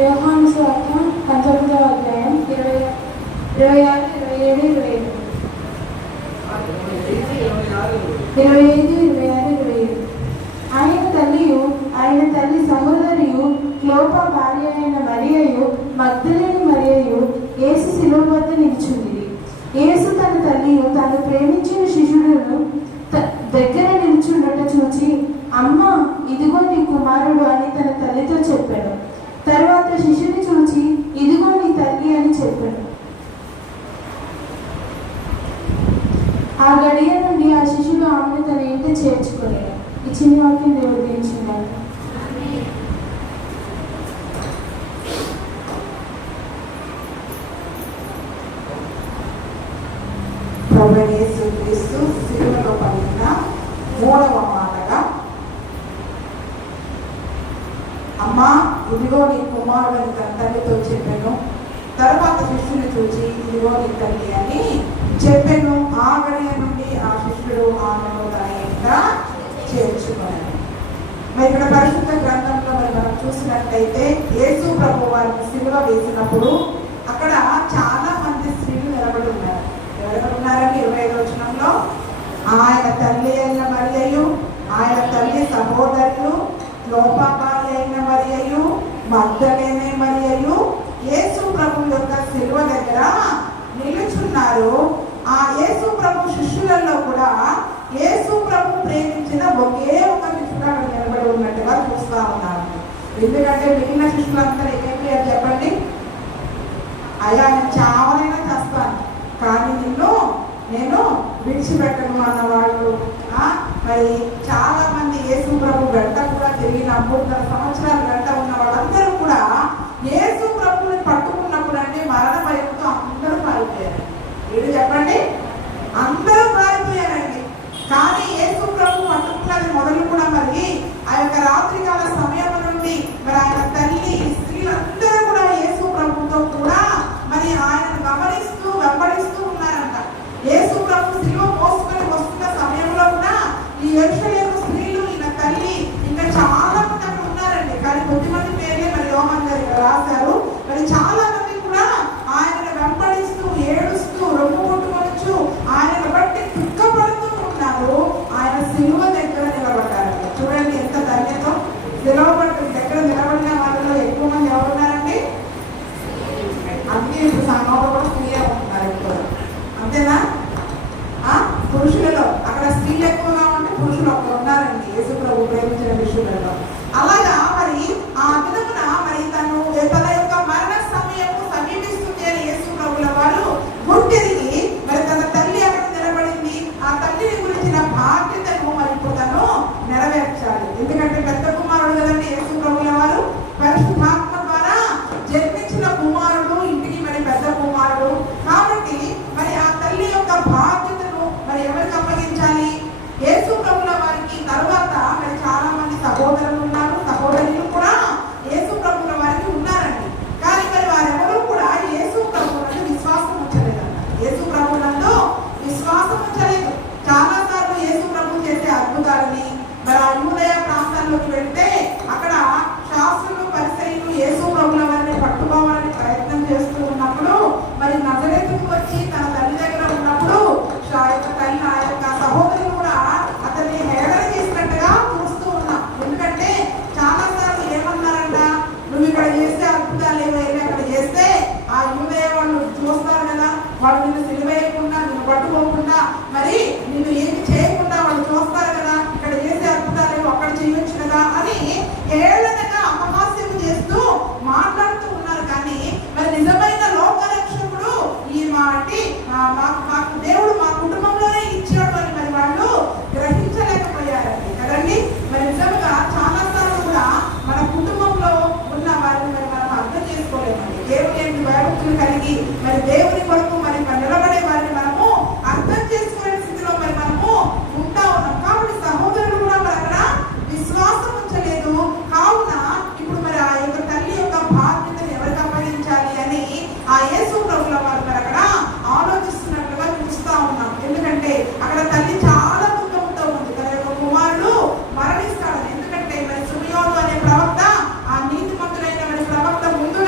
యోహాను సువార్త 19వ అధ్యాయం 26, 27, 25, ఆయన తల్లి సహోదరియు క్లోప భార్య అయిన మరియయు మగ్దలేని మరియయు యేసు శిలువ వద్ద నిలిచింది. యేసు తన తల్లియు తాను ప్రేమించిన శిష్యుడును దగ్గర నిల్చుండట చూచి, అమ్మ, ఇదిగో నీ కుమారుడు అని తన తల్లితో చెప్పాడు. తర్వాత శిష్యుని చూచి, ఇదిగో నీ తల్లి అని చెప్పాడు. ఆ గడియ నుండి ఆ శిష్యుడు ఆమెను తన ఇంట చేర్చుకోలేదు. ఈ చిన్న వాక్యం దేవుడు దీవించుగాక. ప్రభువైన యేసుక్రీస్తు శిలువలో పలికిన మూడవ మాటగా, అమ్మా, ఇదిగో నీ కుమారుడు తన తల్లితో చెప్పాను. తర్వాత శిష్యుని చూచి, ఇదిగో నీ తల్లి అని చెప్పాను. ఆ గడియ నుండి ఆ శిష్యుడు ఆమెను తన ఇంట చేర్చుకున్నాడు. మరి ఇక్కడ పరిశుద్ధ గ్రంథంలో మనం చూసినట్లయితే యేసు ప్రభు వారిని సిలువ వేసినప్పుడు అక్కడ చాలా మంది స్త్రీలు నిలబడి ఉన్నారు. ఎవరెవరు ఉన్నారండి? 25వ వచనంలో ఆయన తల్లి అయిన మరియయు, ఆయన తల్లి సహోదరులు, లోపపాలి అయిన మరియయు, మగ్దలేని మరియయు యేసు ప్రభు యొక్క సిలువ దగ్గర నిలుచున్నారు. ఆ యేసు ప్రభు శిష్యులలో కూడా యేసు ప్రభు ప్రేమించిన ఒకే ఒక శిష్యుడు అక్కడ నిలబడి ఉన్నట్టుగా చూస్తా ఉన్నారు. ఎందుకంటే మిగిలిన శిష్యులందరూ ఏమేమి చెప్పండి? అయ్యా, నేను చావనైనా చేస్తాను, కానీ నేను విడిచిపెట్టను అన్నవాళ్ళు. మరి చాలా మంది యేసు ప్రభు వెంట కూడా తిరిగిన 3 సంవత్సరాల వెంట ఉన్న వాళ్ళందరూ కూడా యేసు ప్రభుని పట్టుకున్నప్పుడు అంటే మరణ భయంతో అందరూ పారిపోయారు. వీళ్ళు చెప్పండి, అందరూ పారిపోయారండి. కానీ యేసు ప్రభు పట్టుకున్నది మొదలు కూడా మరి ఆ యొక్క రాత్రికాల సమయం నుండి మరి ఆయన తల్లి స్త్రీలందరూ కూడా యేసు ప్రభుతో కూడా మరి ఆయనను గమనిస్తూ వెంబడిస్తూ ఉన్నారంట. యేసు ప్రభు సిలువ మోసుకొని వస్తున్న సమయంలో కూడా ఈ యెరూషలేము స్త్రీలు, ఈయన తల్లి, ఇంకా చాలా మంది అక్కడ ఉన్నారండి. కానీ కొద్దిమంది పేర్లే మరి యోహాను గారు ఇక్కడ రాశారు. మరి చాలా మంది కూడా ఆయనను వెంబడిస్తూ, ఏడుస్తూ, రొమ్ము కొట్టుకొనొచ్చు ఆయనను బట్టి దుఃఖపడుతూ ఉన్నారు. ఆయన సిలువ దగ్గర నిలబడ్డారండి. చూడండి ఎంత ధన్యతో. సిలువ దగ్గర నిలబడిన వాళ్ళలో ఎక్కువ మంది ఎవరున్నారండి? అన్ని సంఘంలో కూడా స్త్రీలే ఉంటున్నారు ఎక్కువ. అంతేనా? పురుషులలో అక్కడ స్త్రీలు ఎక్కువగా ఉంటే పురుషులు అక్కడ ఉన్నారండి యేసు ప్రభు ప్రేమించిన విషయంలో. అలాగా మరి ఆ దినమున మరి తన యొక్క మరణ సమయము సమీపిస్తుంది అని యేసు ప్రభుల వారు గుర్తిరిగి మరి తన తల్లి అక్కడ నిలబడింది. ఆ తల్లిని గురించిన బాధ్యతను మరి ఇప్పుడు తను నెరవేర్చాలి. ఎందుకంటే పెద్ద కుమారుడు కదండి యేసు ప్రభుల వారు. పరిశుద్ధాత్మ ద్వారా జన్మించిన కుమారుడు, ఇంటికి మరి పెద్ద కుమారుడు కాబట్టి మరి ఆ తల్లి యొక్క బాధ్యతను మరి ఎవరికి అప్పగించాలి? యేసు ప్రభుల వారికి. తరువాత మరి చాలా మంది సహోదరులు ఉన్నారు, సహోదరులు కూడా యేసు ప్రభుల వారికి ఉన్నారండి. కానీ మరి వారెవరూ కూడా యేసు ప్రభువునందు విశ్వాసం ఉంచలేదంట. యేసు ప్రభువునందు విశ్వాసం ఉంచలేదు. చాలా సార్లు యేసు ప్రభు చేసే అద్భుతాలని మరి ఆ యూదయ ప్రాంతాల్లోకి వెళ్తే అక్కడ శాస్త్రులు, పరిసయ్యులు యేసు ప్రభుల వారిని పట్టుకోవాలని ప్రయత్నం చేస్తూ ఉన్నప్పుడు మరి నజరేతుకు వచ్చి తన తల్లి దగ్గర ఉన్నప్పుడు ఆ యొక్క తల్లి, ఆ యొక్క సహోదరులు కూడా అతన్ని హేళన చేసినట్టుగా చూస్తూ ఉన్నాం. ఎందుకంటే చాలా సార్లు ఏమన్నారంట, నువ్వు ఇక్కడ చేస్తే అద్భుతాలు ఏమైనా అక్కడ చేస్తే ఆ యూదయ వాళ్ళు చూస్తారు కదా, వాళ్ళు నిన్ను సిలువేయకుండా, నిన్ను పట్టుకోకుండా, మరి నిన్ను ఏమి చేయకుండా వాళ్ళు చూస్తారు కదా, ఇక్కడ చేసే అద్భుతాలు అక్కడ చేయొచ్చు కదా అని హేళనగా అపహాస్యం చేస్తూ మాట్లాడుతూ ఉన్నారు. కానీ మరి నిజమైన లోకరక్షకుడు ఈ మాకు దేవుడు మా కుటుంబంలోనే ఇచ్చాడు అని మరి వాళ్ళు గ్రహించలేకపోయారండి కదండి. మరి నిజంగా చాలా సార్లు కూడా మన కుటుంబంలో ఉన్న వారిని మరి మనం అర్థం చేసుకోలేమండి. దేవుని యొక్క భయభక్తులు కలిగి మరి దేవుని కొరకు మరి నిలబడే వారిని మనము అర్థం చేసుకునే స్థితిలో మరి మనము ఉంటా ఉన్నాం. కాబట్టి సహోదరులు కూడా మరి అక్కడ విశ్వాసం ఉంచలేదు. కావున ఇప్పుడు మరి ఆ యొక్క తల్లి యొక్క బాధ్యతను ఎవరికి అప్పగించాలి అని ఆ యేసు ప్రభుల వారు మరి అక్కడ ఆలోచిస్తున్నట్లుగా చూస్తా ఉన్నాం. ఎందుకంటే అక్కడ తల్లి చాలా దుఃఖంతో ఉంది. తన యొక్క కుమారుడు మరణిస్తాడని. ఎందుకంటే మరి సుమియోను అనే ప్రవక్త, ఆ నీతిమంతుడైన మరి ప్రవక్త ముందు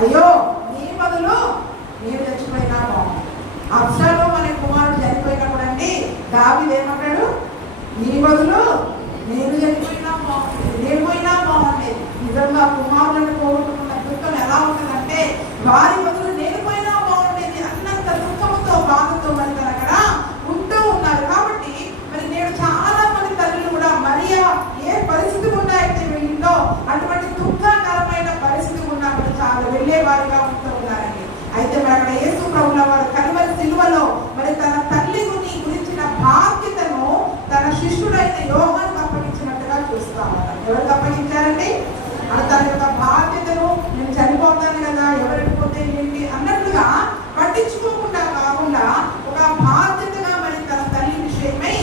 అయ్యో నీ బదులు నేను చచ్చిపోయినా బాగుంది. అబ్షాలోము అనే కుమారుడు చనిపోయినప్పుడు అండి దావీదు ఏమంటాడు, నీ బదులు నేను చనిపోయినా బాగుండేది, నేను పోయినా బాగుండేది. నిజంగా కుమారులను పోగొట్టుకున్న దుఃఖం ఎలా ఉంటుందంటే వారి బదులు నేను పోయినా బాగుండేది అన్నంత దుఃఖంతో బాధతో మరి అక్కడ ఉంటూ ఉన్నారు. కాబట్టి మరి నేడు చాలా మంది తల్లులు కూడా మరియా ఏ పరిస్థితి ఉన్నాయంటే వీళ్ళలో అటువంటి దుఃఖకరమైన పరిస్థితి ఉన్నా మరి చాలా వెళ్ళేవారుగా ఉంటూ ఉన్నారండి. అయితే మరి అక్కడ యేసు ప్రభువుల వారు కలువరి సిలువలో మరి తన తల్లి గురించిన బాధ్యతను తన శిష్యుడైన యోహానుకు అప్పగించినట్టుగా చూస్తా ఉన్నారు. ఎవరికి అప్పగించారండి? తన యొక్క బాధ్యతను నేను చనిపోతాను కదా, ఎవరైపోతే ఏంటి అన్నట్లుగా పట్టించుకోకుండా కాకుండా ఒక బాధ్యతగా మరి తన తల్లి విషయమై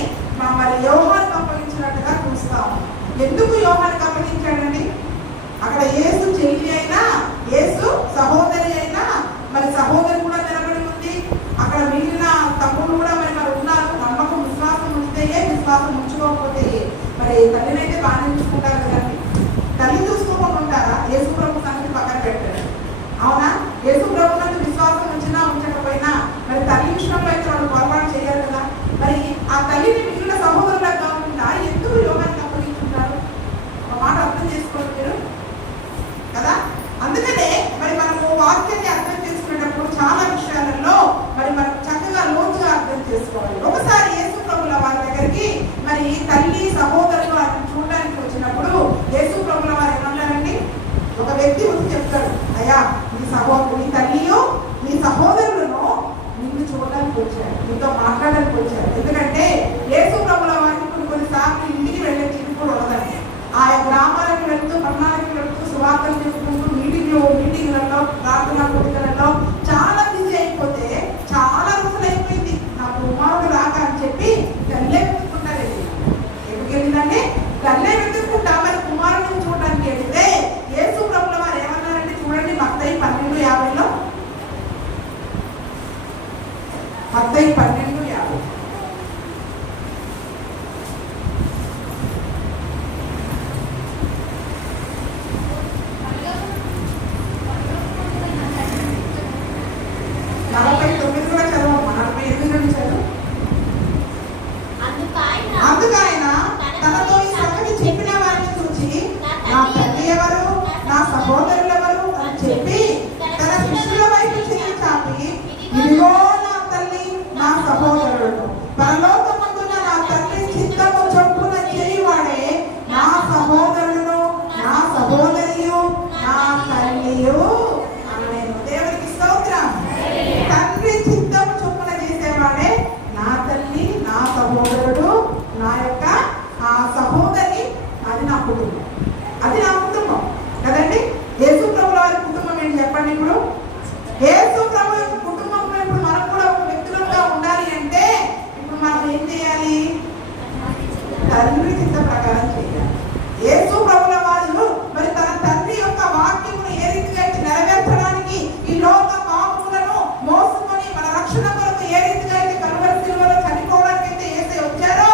మరి యోహానుకు అప్పగించినట్టుగా చూస్తాము. ఎందుకు యోహానుకు అప్పగించాడండి? అక్కడ యేసు చెల్లి అయినా యేసు సహోదరి అయినా మరి సహోదరి కూడా నిలబడి ఉంది. అక్కడ మిగిలిన తమ్ముడు కూడా మరి ఉన్నారు. నమ్మకం విశ్వాసం ఉంచితే విశ్వాసం ఉంచుకోకపోతే మరి తల్లినైతే బాగా ఉంచుకుంటారు కదండి. తల్లి చూసుకోకుండా ఉంటారా? యేసు ప్రభు సంగతి పక్కన పెట్టారు. అవునా? యేసు ప్రభు నందు విశ్వాసం ఉంచినా ఉంచకపోయినా మరి తల్లి విషయంలో అయితే వాళ్ళు పొరపాటు చేయాలి కదా. మరి ఆ తల్లిని మిగిలిన సహోదరులకు కాకుండా ఎందుకు యోగానికి అప్పగించుకుంటారు? ఒక మాట అర్థం చేసుకోండి మీరు కదా. అందుకనే మరి మనము వాక్యాన్ని అర్థం చేసుకునేటప్పుడు చాలా విషయాలలో మరి మనం చక్కగా లోతుగా అర్థం చేసుకోవాలి. ఒకసారి యేసు ప్రభుల వారి దగ్గరికి మరి తల్లి సహోదరులు ఆయన చూడడానికి వచ్చినప్పుడు యేసు ప్రభుల వారు ఏమన్నారండి? ఒక వ్యక్తి వచ్చి చెప్తాడు, అయ్యా నీ తల్లియు నీ సహోదరులను నిన్ను చూడడానికి వచ్చారు, నీతో మాట్లాడడానికి వచ్చారు. ఎందుకంటే యేసు ప్రభుల వారికి కొన్నిసార్లు ఇంటికి వెళ్ళే చిరుకుడు ఉండదండి. ఆయా గ్రామాలకు వెళ్తూ పట్టణాలకు వెళ్తూ సువార్తలు చేసుకుంటూ మీటింగ్లలో ప్రార్థనా కూడికలలో చాలా బిజీ అయిపోతే చాలా రోజులు అయిపోయింది నా కుమారుడు రాక అని చెప్పి గల్లే వెతుక్కుంటారండి. ఎక్కడికి వెళ్ళిందంటే గల్లే వెతుక్కుంటా మరి కుమారుడిని చూడడానికి వెళితే యేసు ప్రభుల వారు ఏమన్నారంటే చూడండి మత్తయి 12:50 మత్తయి 12:50 49 కూడా చదవమ్మా. 48 నుండి చదువు. అందుకైనా తనతో ఈ సంగతి చెప్పిన వారిని చూచి నా తల్లి ఎవరు, నా సహోదరులు ఎవరు అని చెప్పి తన శిష్యుల వైపు చేయి చాపి ఇదిగో నా తల్లి నా సహోదరుడు, పరలోకమందున నా తండ్రి చిత్తము చొప్పున చేయువాడే నా సహోదరుడు నా సహోదరియు నా తల్లియు అన్నాను. దేవునికి స్తోత్రం. తండ్రి చిత్తము చొప్పున చేసేవాడే నా తల్లి నా సహోదరుడు నా యొక్క ఆ సహోదరి. అది నా కుటుంబం, అది నా కుటుంబం కదండి. యేసు ప్రభుల వారి కుటుంబం ఏంటి చెప్పండి? ఇప్పుడు యేసు ప్రభు యొక్క కుటుంబంలో ఇప్పుడు మనం కూడా ఒక వ్యక్తులుగా ఉండాలి అంటే ఇప్పుడు మనం ఏం చేయాలి? తండ్రి చిత్త ప్రకారం చేయాలి. యేసు ప్రభుల వారు మరి తన తండ్రి యొక్క వాక్యమును ఏ రీతిగా నెరవేర్చడానికి ఈ లోక పాపములను మోసుకొని మన రక్షణ కొరకు ఏ రీతిగా అయితే కలువరి సిలువలో చనిపోవడానికి అయితే యేసు వచ్చారో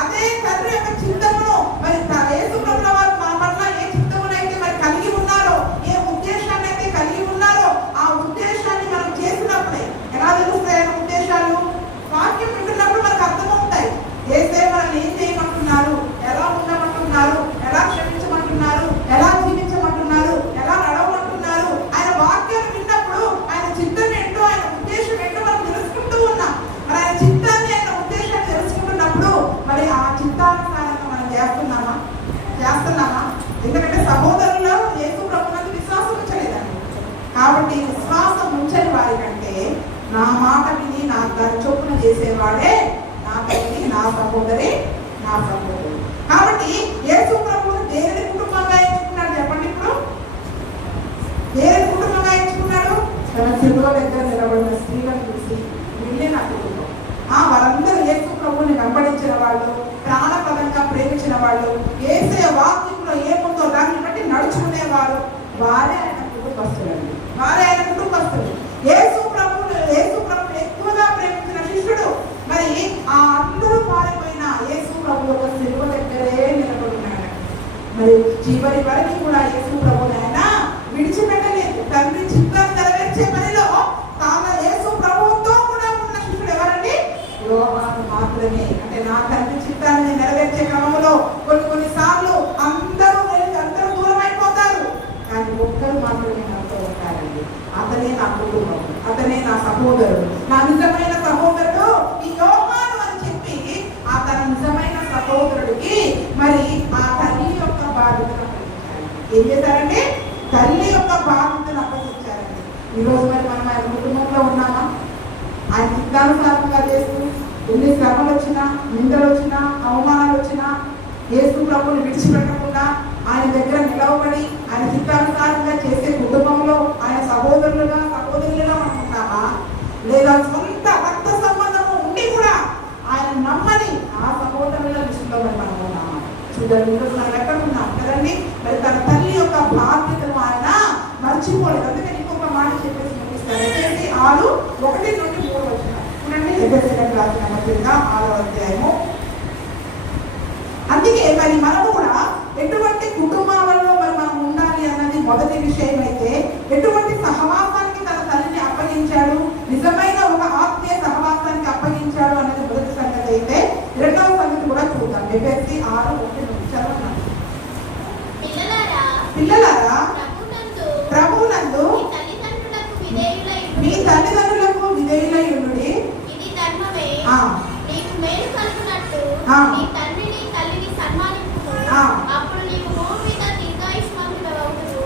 అదే తండ్రి యొక్క చిత్తమును మరి యేసు ప్రభుల వారు మన పట్ల ఏ చిత్తమునైతే మరి కలిగి ఉన్నారో, ఏ ఉద్దేశాన్ని అయితే కలిగి ఉన్నారో ఆ ఉద్దేశాన్ని మనం చేసినప్పుడే ఎలా తెలుస్తాయి ఉద్దేశాలు? వాక్యం వింటున్నప్పుడు మనకు అర్థమవుతాయి. యేసే మనల్ని ఏం చేయమంటున్నారు, ఎలా ఉండమంటున్నారు, ఎలా క్షమించమంటున్నారు, ఎలా జీవించమంటున్నారు, ఎలా నడవమంటున్నారు. ఆయన వాక్యాన్ని విన్నప్పుడు ఆయన చిత్తం ఏంటో ఆయన ఉద్దేశం ఏంటో మనం తెలుసుకుంటూ ఉన్నాం. మరి ఆయన చిత్తాన్ని ఆయన ఉద్దేశాన్ని తెలుసుకుంటున్నప్పుడు మరి ఆ చిత్తానుసారంగా మనం చేస్తున్నామా? ఎందుకంటే సహోదరుల్లో యేసు ప్రభువునందు విశ్వాసం ఉంచలేదండి. కాబట్టి విశ్వాసం ఉంచని వారి కంటే నా మాట విని నా దాని చొప్పున చేసేవాడే నా తల్లి నా సహోదరి నా సహోదరు. కాబట్టి యేసు ప్రభువును దేని కుటుంబంగా ఎంచుకున్నాడు చెప్పండి? ఇప్పుడు దేని కుటుంబంగా ఎంచుకున్నాడు? తన సిలువ దగ్గర నిలబడిన స్త్రీలను చూసి వీళ్ళే నా కుటుంబం. వారందరూ యేసు ప్రభువుని వెంబడించిన వాళ్ళు, ప్రాణప్రదంగా ప్రేమించిన వాళ్ళు, యేసయ్య వాక్యంలో ఏముందో దాన్ని బట్టి నడుచుకునేవారు, వారే ఆయన కుటుంబస్తులండి. వారే ఆయన కుటుంబస్తులు. యేసు ప్రభువుని ఎక్కువగా ప్రేమించిన శిష్యుడు మరి ఆ అందరూ పారిపోయిన యేసు ప్రభు ఒక సిలువ దగ్గరే నిలబడినాడు. మరి చివరి వరకు కూడా యేసు ప్రభువుని ఆయన విడిచిపెట్టలేదు. తండ్రి నెరవేర్చే పనిలో యేసు ప్రభువుతో కూడా ఉన్న శిష్యుడు ఎవరండి? యోహాను మాత్రమే. అంటే నా తండ్రి చిత్తాన్ని నెరవేర్చే క్రమంలో కొన్నిసార్లు అందరూ దూరం అయిపోతారు, కానీ ఒక్కరు మాత్రమే నాతో ఉంటారండి. అతనే నా కుటుంబం, అతనే నా సహోదరుడు, నా నిజమైన సహోదరుడు ఈ యోహాను అని చెప్పి ఆ తన నిజమైన సహోదరుడికి మరి ఆ తల్లి యొక్క బాధ్యతను అప్పగించారు. ఏం చేశారంటే తల్లి యొక్క బాధ్యతను అప్పగించారండి. ఈరోజు మరి మనం ఆయన కుటుంబంలో ఉన్నామా? ఆయన చిత్తానుసారంగా చేస్తూ ఎన్ని శ్రమలు వచ్చినా, నిందలు వచ్చినా, అవమానాలు వచ్చినా యేసు ప్రభువుని విడిచిపెట్టకుండా ఆయన దగ్గర నిలవబడి ఆయన చిత్తానుసారంగా చేసే కుటుంబంలో ఆయన సహోదరులుగా అనుకుంటామా? లేదా సొంత రక్త సంబంధము ఉండి కూడా ఆయన నమ్మని ఆ సహోదరుల విషయంలో మనం ఉన్నామా? చూడండి, ఈరోజు మనం ఎక్కడ ఉన్నాం కదండి. మరి తన తల్లి యొక్క బాధ్యతను ఆయన మర్చిపోలేదు. అందుకని ఇంకొక మాట చెప్పేసి ముగిస్తాను. 6:1-3 చూడండి. ఎఫెసీయులకు రాసిన పత్రిక 6వ అధ్యాయము. అందుకే మరి మనము కూడా ఎటువంటి కుటుంబాలలో మరి మనం ఉండాలి అన్నది మొదటి విషయం అయితే, ఎటువంటి సహవాసానికి తన తల్లిని అప్పగించాడు, నిజమైన ఒక ఆత్మీయ సహవాసానికి అప్పగించాడు అన్నది మొదటి సంగతి అయితే, రెండవ సంగతి కూడా చూద్దాం. ఎఫెసీ 6:1 చదవండి. పిల్లలారా ప్రభువునందు మీ తల్లిదండ్రులకు విధేయులై ఉండుడి. ఇది ధర్మమే. నీకు మేలు కలుగునట్టు నీ తండ్రిని తల్లిని సన్మానించుము. అప్పుడు నీవు భూమి మీద దీర్ఘాయుష్మంతుడవవుదువు.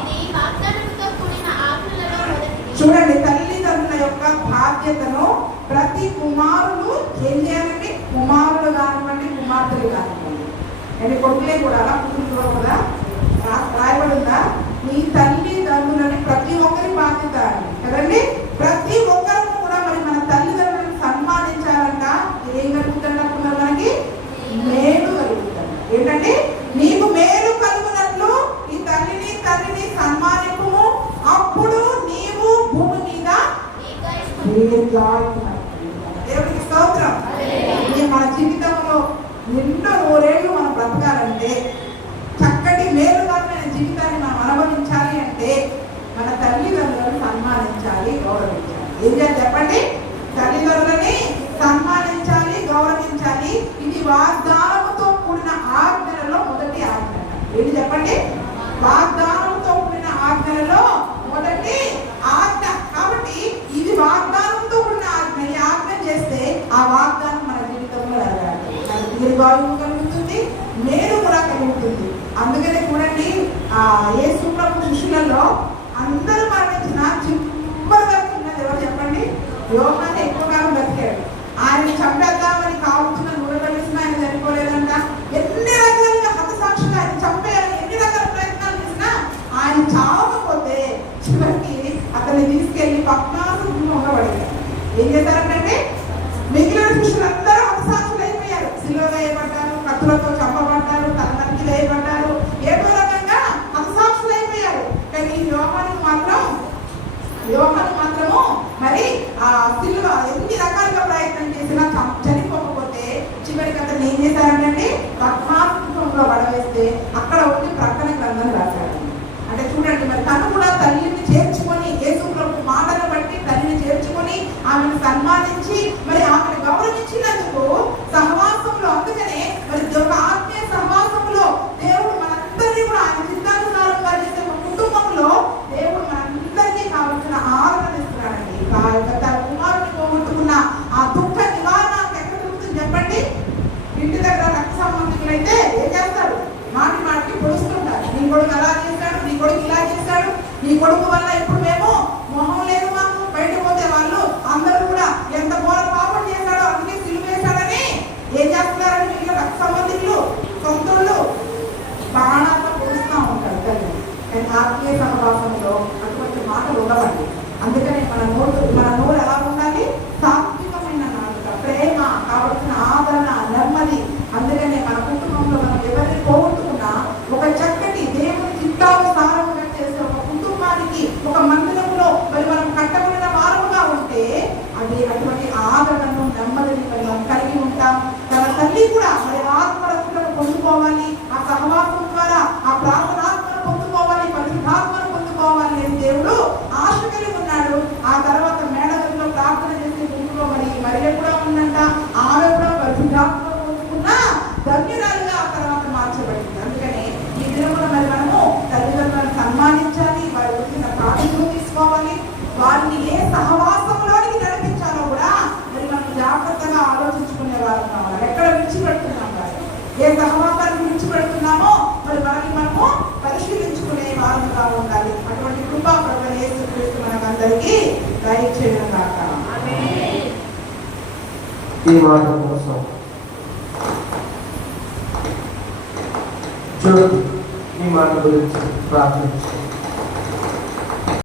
ఇది వాగ్దానముతో కూడిన ఆజ్ఞలలో మొదటిది. చూడండి, తల్లిదండ్రుల యొక్క బాధ్యతను ప్రతి కుమారుడు ఏం చేయాలండి? కుమారులు కానివ్వండి, కుమార్తెలు కానివ్వండి, అంటే కొడుకులే కూడా కూతురు కూడా రాయబడి ఉందా? నీ తల్లిదండ్రులని ప్రతి ఒక్కరి బాధ్యత అండి కదండి. ప్రతి ఒక్కరు కూడా మరి మన తల్లిదండ్రులను సన్మానించాలంట. ఏం కలుగుతున్నప్పుడు మనకి మేలు కలుగుతుంది. ఏంటంటే నీకు మేలు కలుగునట్లు ఈ తండ్రిని సన్మానింపుము. అప్పుడు నీవు భూమి మీద దేవుడికి స్తోత్రం. మన జీవితంలో ఎన్నో నూరేళ్ళు మనం బ్రతకాలంటే, చక్కటి మేలుకరమైన జీవితాన్ని మనం అనుభవించాలి అంటే మన తల్లిదండ్రులను సన్మానించాలి, గౌరవించాలి. ఏం చేయాలి చెప్పండి? తల్లిదండ్రులని సన్మానించాలి, గౌరవించాలి. ఇది వాగ్దానముతో కూడిన ఆజ్ఞలలో మొదటి ఆజ్ఞ. ఏంటి చెప్పండి? వాగ్దానంతో కూడిన ఆజ్ఞలలో మొదటి ఆజ్ఞ. కాబట్టి ఇది వాగ్దానంతో కూడిన ఆజ్ఞ. ఈ ఆజ్ఞ చేస్తే ఆ వాగ్దానం మన జీవితంలో జరగాలి. దీర్ఘాయువు కలుగుతుంది, మేలు కూడా కలుగుతుంది. అందుకనే చూడండి, యేసు ప్రభు శిష్యులలో అందరూ మరణించిన చివరిగా ఉన్నది ఎవరు చెప్పండి? యోహాను ఎక్కువ కాలం బతికాడు. ఆయన చంపేద్దామని కావుతున్న నూనె కలిసిన ఆయన చనిపోలేదంట. ఎన్ని రకాలుగా హతసాక్షిగా ఆయన చంపేయాలని ఎన్ని రకాల ప్రయత్నాలు చేసినా ఆయన చావకపోతే చివరికి అతన్ని తీసుకెళ్లి పద్మాసం ఉండబడిగారు. ఏం చేశారంటే మిగిలిన శిష్యులందరూ హతసాక్షులు అయిపోయారు. సిలువ వేయబడ్డారు, కత్తులతో చంపబడ్డారు, తలనరికి వేయబడ్డారు, ఏదో రకంగా హతసాక్షులు అయిపోయారు. కానీ యోహాను మాత్రము మరి ఆ సిలువ ఎన్ని రకాలుగా ప్రయత్నం చేసినా చనిపోకపోతే చివరికి అతను ఏం చేశారంటే పద్మాసంలో పడవేస్తే అక్కడ ఒకటి ప్రకటన గ్రంథం రాశాడు. అంటే చూడండి, మరి తను కూడా తల్లిని చేర్చుకొని, యేసు ప్రభు మాటను బట్టి తల్లిని చేర్చుకొని ఆమెను సన్మానించి మరి ఆమెను గౌరవించినందుకు సహవాసంలో, అందుకనే మరి ఒక ఆత్మీయ సహవాసంలో దేవుడు మనందరినీ కూడా ఆయన చిత్తానుసారంగా చేసే కుటుంబంలో దేవుడు మనందరికీ కావాల్సిన ఆదరణ ఇస్తున్నాడండి. తన కుమారుని పోగొట్టుకున్న ఆ దుఃఖ నివారణ ఎక్కడ దొరుకుతుంది చెప్పండి? ఇంటి దగ్గర రక్త సంబంధికులైతే ఏం చేస్తారు? మాటికి పొడుస్తుంటారు. నీ కొడుకు అలా చేశాడు, నీ కొడుకు ఇలా చేశాడు, నీ కొడుకు వల్ల ఇప్పుడు మేము మొహం లేదు మాకు, బయట పోతే వాళ్ళు అందరూ కూడా ఎంత ఘోర పాపం చేశాడో అందుకే సిలువ వేశాడని ఏం చేస్తున్నారని వీళ్ళు రక్త సంబంధికులు సొంతలు బాణాలతో పొడుస్తూ ఉంటారు తల్లి. కానీ ఆత్మీయ సహవాసంలో అటువంటి మాటలు ఉండవండి. అందుకనే మన నోరు ఎలా ఉండాలి? సాత్వికమైన నాలుక, ప్రేమ, కావలసిన ఆదరణ, నెమ్మది. అందుకనే మన కుటుంబంలో మనం ఎవరిని పోగొట్టుకున్నా ఒక చక్కటి దేవుని చిత్తానుసారముగా చేసే ఒక కుటుంబానికి, ఒక మందిరంలో మరి మనం కట్టబడిన వారముగా ఉంటే అది అటువంటి ఆదరణను, నెమ్మదిని మనం కలిగి ఉంటాం. తన తల్లి కూడా మరి ఆత్మరక్షణను పొందుకోవాలి, ఆ సహవాసం ద్వారా ఆ ప్రార్థనాత్మను పొందుకోవాలి, పరిశుద్ధాత్మను పొందుకోవాలి అని దేవుడు ఆశ కలిగి ఉన్నాడు. మనందరికీ దయచేయను గాక. ఈ మాట కోసం జ్యోతి ఈ మాట గురించి ప్రార్థించు.